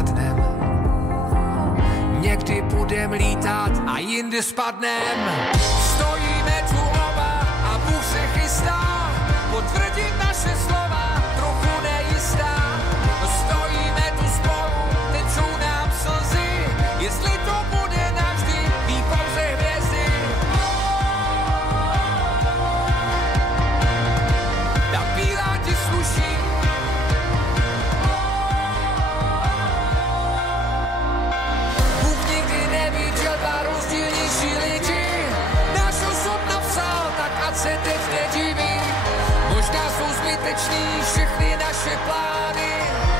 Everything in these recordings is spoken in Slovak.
snadnem. Někdy budem lítat a jindy spadnem. Stojíme tu oba a Bůh se chystá potvrdit naše slova, trochu nejistá. Stojíme tu spolu, tečou nám slzy, jestli to bude navždy, ví pouze hvězdy. Ta bílá ti sluší. Bůh nikdy neviděl dva rozdílnější lidi. Náš osud napsal, tak ať se teď nediví. Možná jsou zbytečný všechny naše plány,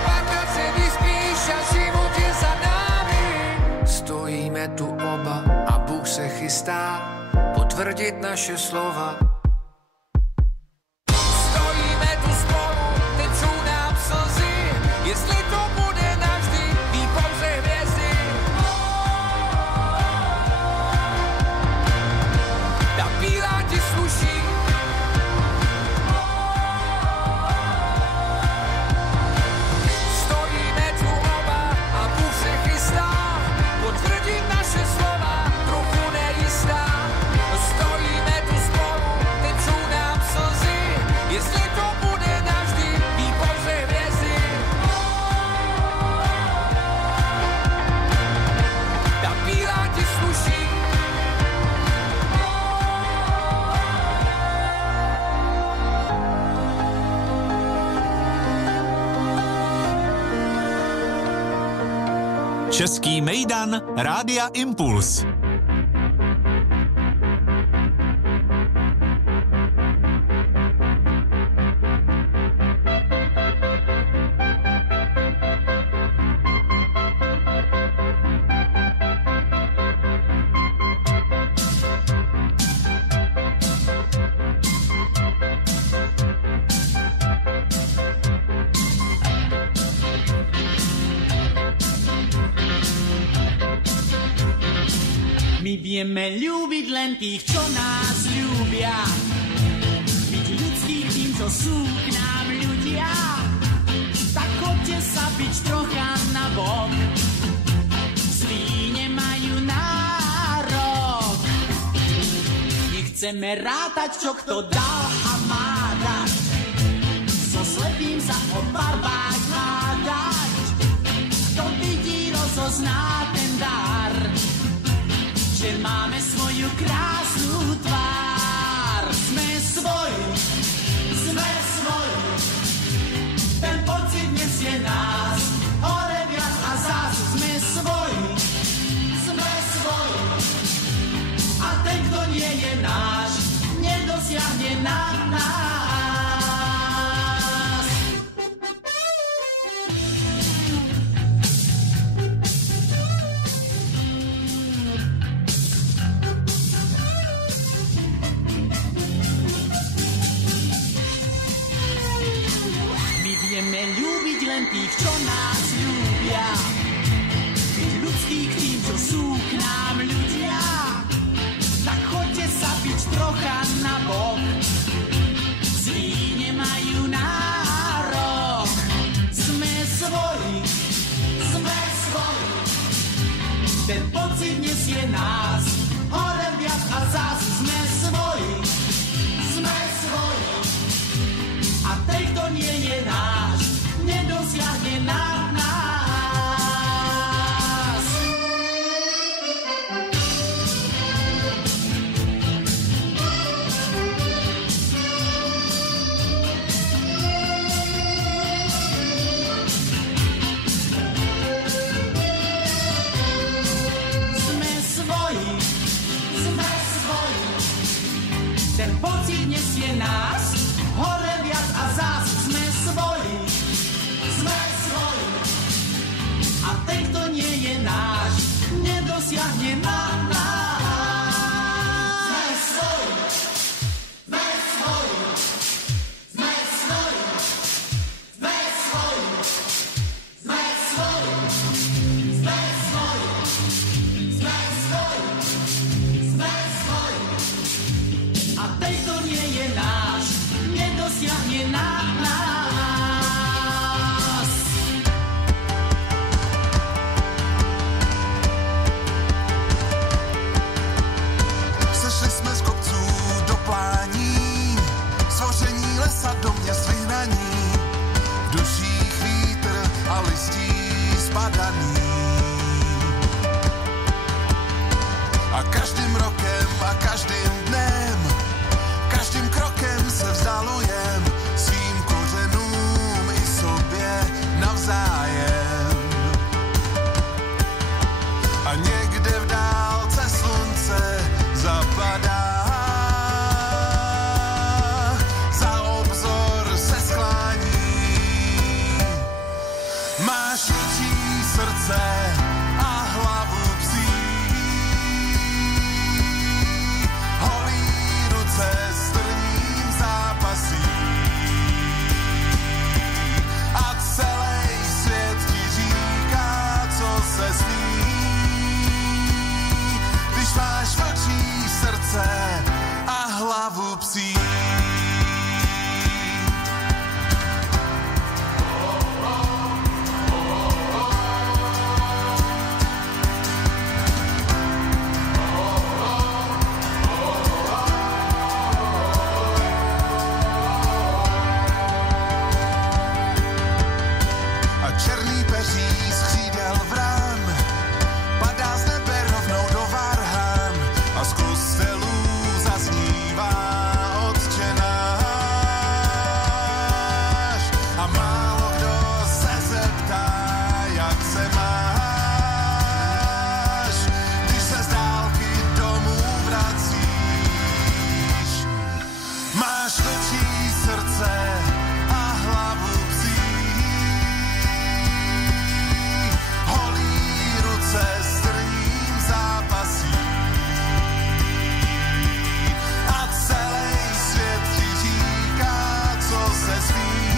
pak ať se vyspíš a život je za námi. Stojíme tu oba a Bůh se chystá potvrdit naše slova. Stojíme tu spolu, tečou nám slzy, jestli to bude navždy, ví pouze hvězdy. Ta bílá ti sluší. Stojíme tu oba a Bůh se chystá potvrdit naše slova, trochu nejistá. Stojíme tu spolu, tečou nám slzy, jestli to bude navždy, ví pouze hvězdy. Ta bílá ti sluší. Český mejdan Rádia Impuls. My vieme ľúbiť len tých, čo nás ľúbia. Byť ľudských tým, čo sú k nám ľudia. Tak chodte sa byť trocha na bok. Zlí nemajú nárok. Nechceme rátať, čo kto dal a má dať. So slepým sa o barbách hádať. Kto vidí, rozozná ten dar. Že máme svoju krásnu tvár. Sme svoji, ten pocit nesie nás hore viac a zás. Sme svoji, a ten, kto nie je náš, nedosiahne na nás. Ľúbiť len tých, čo nás ľúbia. Byť ľudských tým, čo sú k nám ľudia. Tak chodte sa byť trocha na bok. Zlí nemajú nárok. Sme svoji. Ten pocit nesie nás hore viac a zás. Sme svoji. A ten, kto nie je náš, nedosiahne na nás. Sme svoji. Ten pocit nesie nás hore viac a zás. Sme svoji. A ten, kto nie je náš, nedosiahne na nás. Sme svoji. A ten, kto nie je náš, nedosiahne na nás. hlavu psí. Černý peří z křídel vrán padá z nebe rovnou do varhan a z kostelů zaznívá Otče náš. A málo kdo se zeptá, jak se máš, když se z dálky domů vracíš. Máš vlčí srdce a hlavu psí. Se strním zápasí a celý svět ti říká, co se smí.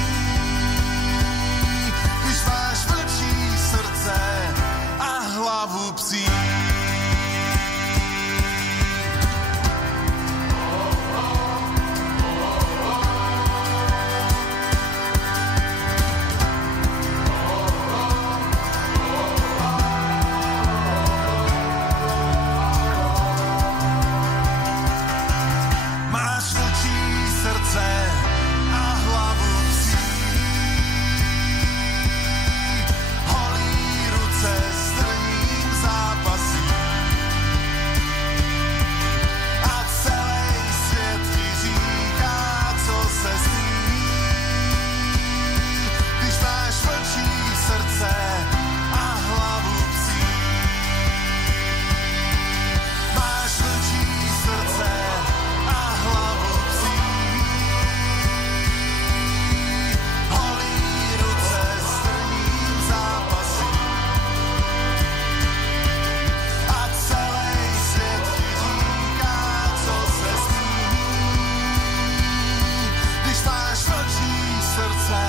Když máš vlčí srdce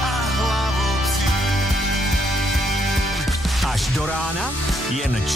a hlavu psí. Až do rána jen